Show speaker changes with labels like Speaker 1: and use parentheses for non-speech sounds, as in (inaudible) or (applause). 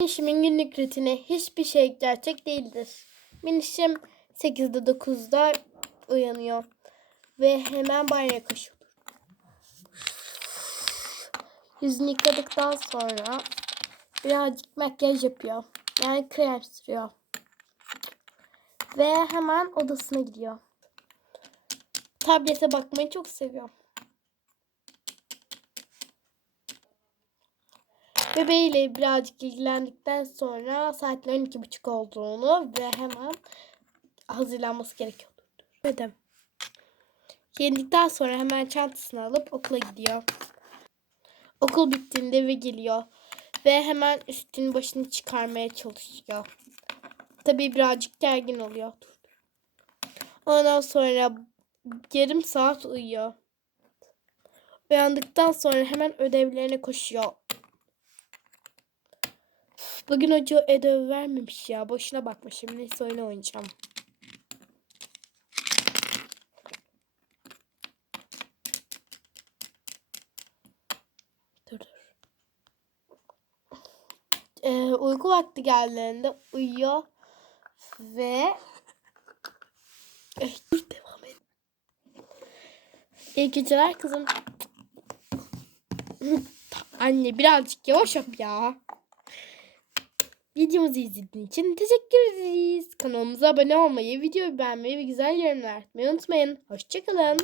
Speaker 1: Minişimin günlük rutini hiçbir şey gerçek değildir. Minişim 8'de 9'da uyanıyor. Ve hemen banyoya koşuyor. Yüzünü yıkadıktan sonra birazcık makyaj yapıyor. Yani krem sürüyor. Ve hemen odasına gidiyor. Tablete bakmayı çok seviyor. Bebeğiyle birazcık ilgilendikten sonra saatlerin iki buçuk olduğunu ve hemen hazırlanması gerekiyordu. Dedim. Giyindikten sonra hemen çantasını alıp okula gidiyor. Okul bittiğinde eve geliyor. Ve hemen üstünü başını çıkarmaya çalışıyor. Tabii birazcık gergin oluyor. Ondan sonra yarım saat uyuyor. Uyandıktan sonra hemen ödevlerine koşuyor. Bugün hoca ödev vermemiş ya. Boşuna bakmışım. Neyse oyun oynayacağım. Dur dur. Ee, uyku vakti geldiğinde uyuyor ve (laughs) dur devam et. İyi geceler kızım. (laughs) Anne birazcık yavaş yap ya. Videomuzu izlediğiniz için teşekkür ederiz. Kanalımıza abone olmayı, videoyu beğenmeyi ve güzel yorumlar atmayı unutmayın. Hoşçakalın.